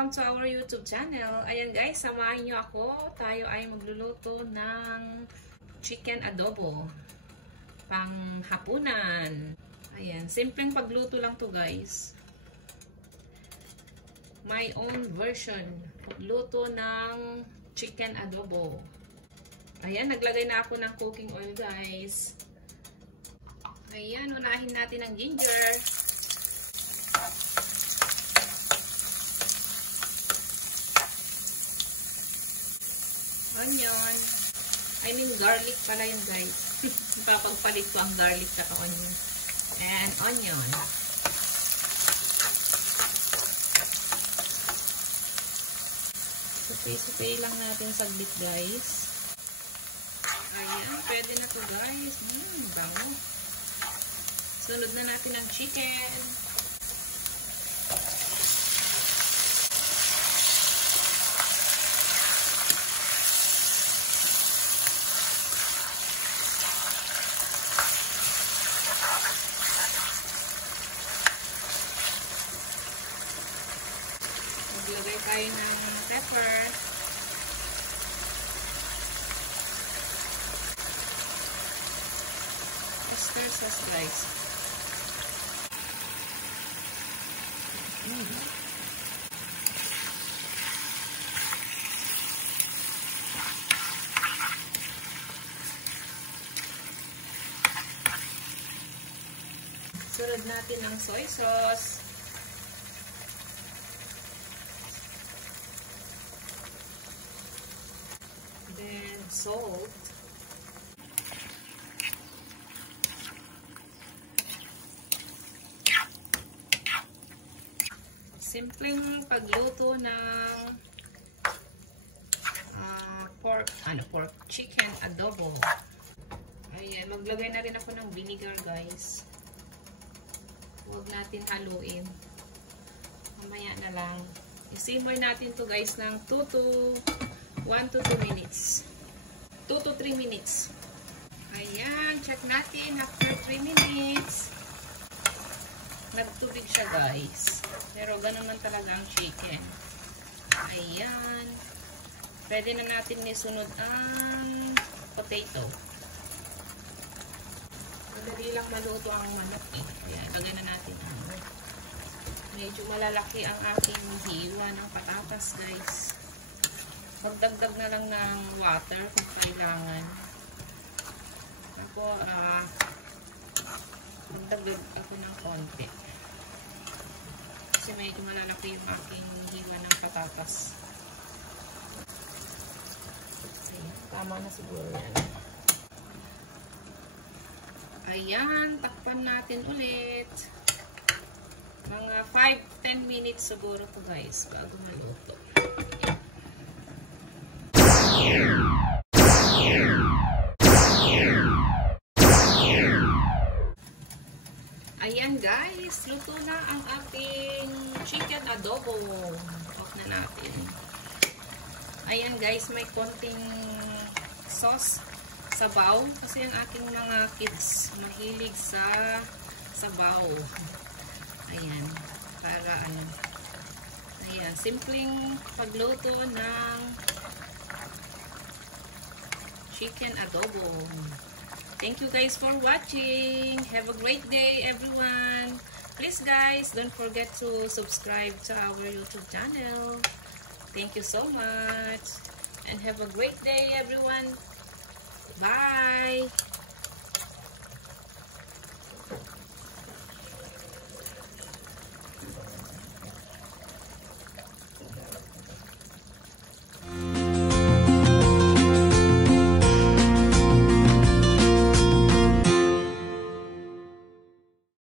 welcome to our YouTube channel. Ayan guys, samahan nyo ako. Tayo ay magluluto ng chicken adobo. Pang hapunan. Ayan, simpleng pagluto lang to guys. My own version. Pagluto ng chicken adobo. Ayan, naglagay na ako ng cooking oil guys. Ayan, unahin natin ang ginger. Onion. I mean garlic pala yun guys. Ipapagpalit ko ang garlic sa onion. And onion. Supay-supay lang natin saglit guys. Ayan, pwede na to guys. Bango. Sunod na natin ang chicken. Maglagay tayo ng pepper. Oyster sauce guys. Sunod natin ang soy sauce. Then salt. Simpleng pagluto ng pork chicken adobo. Ayan, maglagay na rin ako ng vinegar guys. Huwag natin haluin. Mamaya na lang. I-simmer natin to guys ng 1 to 2 minutes. 2 to 3 minutes. Ayan, check natin after 3 minutes. Nagtubig siya guys. Pero ganun man talaga ang chicken. Ayan. Pwede na natin isunod ang potato. Madali lang maluto ang manok eh. Ayan, lagay na natin ang medyo malalaki ang aking hiwa ng patatas guys. Magdagdag na lang ng water kung kailangan. Ako, magdagdag ako ng konti. Kasi medyo malalaki yung aking hiwa ng patatas. Ayan, tama na siguro yan. Ayan, takpan natin ulit. Mga 5-10 minutes siguro to guys bago maluto. Ayan guys, luto na ang ating chicken adobo. Off na natin. Ayan guys, may konting sauce sabaw kasi ang aking mga kids mahilig sa sabaw. Ayan, para ano. Ayan, simpleng pagluto ng chicken adobo. Thank you guys for watching. Have a great day everyone. Please guys, don't forget to subscribe to our YouTube channel. Thank you so much. And have a great day everyone. Bye.